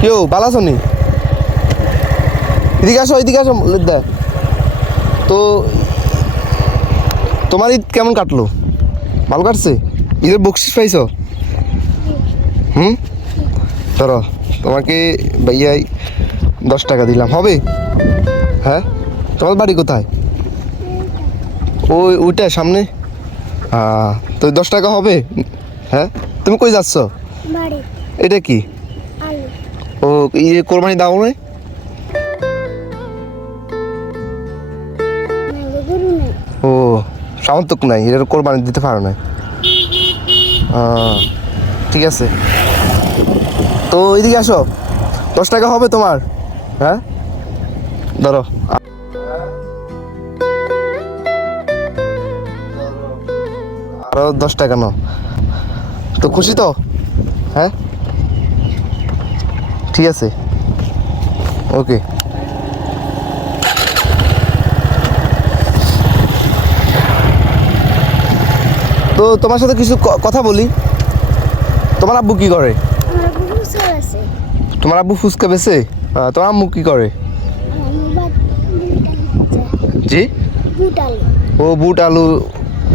কেউ ভালো আছো নি? এদিকে আসো লিদ্দা। তো তোমার ঈদ কেমন কাটলো? ভালো কাটছে? ঈদের বকশিস পাইছো? ধরো তোমাকে ভাইয়াই 10 টাকা দিলাম, হবে? হ্যাঁ, তোমার বাড়ি কোথায়? ওইটা সামনে। তো 10 টাকা হবে? হ্যাঁ, তুমি কই যাচ্ছ? এটা কি? ও ইয়ে কোরবানি দাও না? ও সামর্থ্য নাই, এর কোরবানি দিতে পারো না। ঠিক আছে, তো এদিকে আসো। 10 টাকা হবে তোমার? হ্যাঁ, ধরো। আরো 10 টাকা নাও। তো খুশি তো? হ্যাঁ, ঠিক আছে, ওকে। তো তোমার সাথে কিছু কথা বলি। তোমার আব্বু কি করে? তোমার আব্বু ফুচকা বেচে? তোমার আম্মু কি করে? জি, ও বুট আলু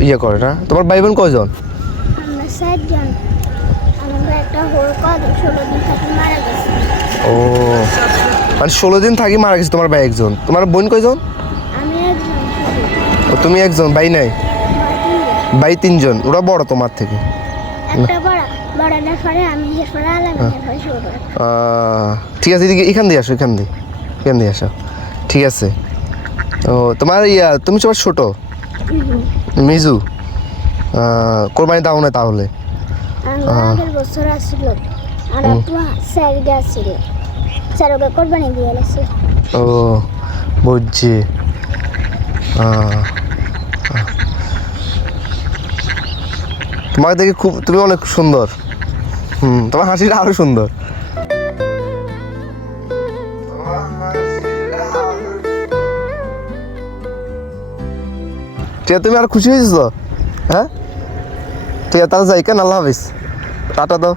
ইয়ে করে না? তোমার ভাই বোন কয়জন? ও মানে 16 দিন থাকি মারা গেছে তোমার ভাই একজন। তোমার বোন কয়জন? ও তুমি একজন, ভাই নাই? ভাই 3 জন, ওরা বড় তোমার থেকে? ঠিক আছে, এদিকে এখান দিয়ে আসো। ঠিক আছে। ও তোমার তুমি সবার ছোট? মিজু, কোরবানি দাও না তাহলে? ও বুঝছি। তোমাকে দেখে তুমি অনেক সুন্দর। তোমার হাসিটা আরো সুন্দর। ঠিক আছে, তুমি আর খুশি হয়েছিস তো? হ্যাঁ, ঠিক আছে, তাহলে যাই কেন? আল্লাহ হাফিজ, টাটা দাও,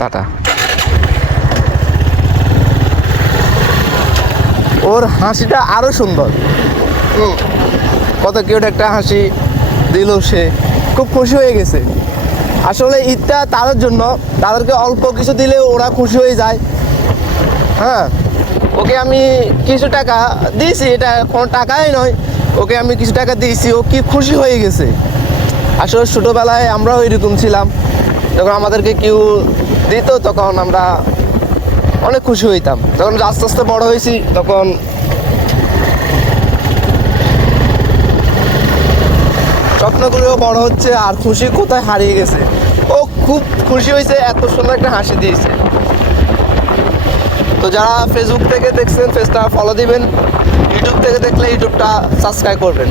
টাটা। ওর হাসিটা আরো সুন্দর। কত কিউট একটা হাসি দিল, সে খুব খুশি হয়ে গেছে। আসলে ঈদটা তাদের জন্য, তাদেরকে অল্প কিছু দিলে ওরা খুশি হয়ে যায়। হ্যাঁ, ওকে আমি কিছু টাকা দিয়েছি, এটা কোনো টাকাই নয়, ওকে আমি কিছু টাকা দিয়েছি, ও কি খুশি হয়ে গেছে। আসলে ছোটোবেলায় আমরাও এরকম ছিলাম, যখন আমাদেরকে কেউ দিত তখন আমরা অনেক খুশি হইতাম। যখন আস্তে আস্তে বড় হয়েছি তখন স্বপ্নগুলো বড় হচ্ছে আর খুশি কোথায় হারিয়ে গেছে। ও খুব খুশি হয়েছে, এত সুন্দর একটা হাসি দিয়েছে। তো যারা ফেসবুক থেকে দেখছেন পেজটা ফলো দিবেন, ইউটিউব থেকে দেখলে ইউটিউবটা সাবস্ক্রাইব করবেন।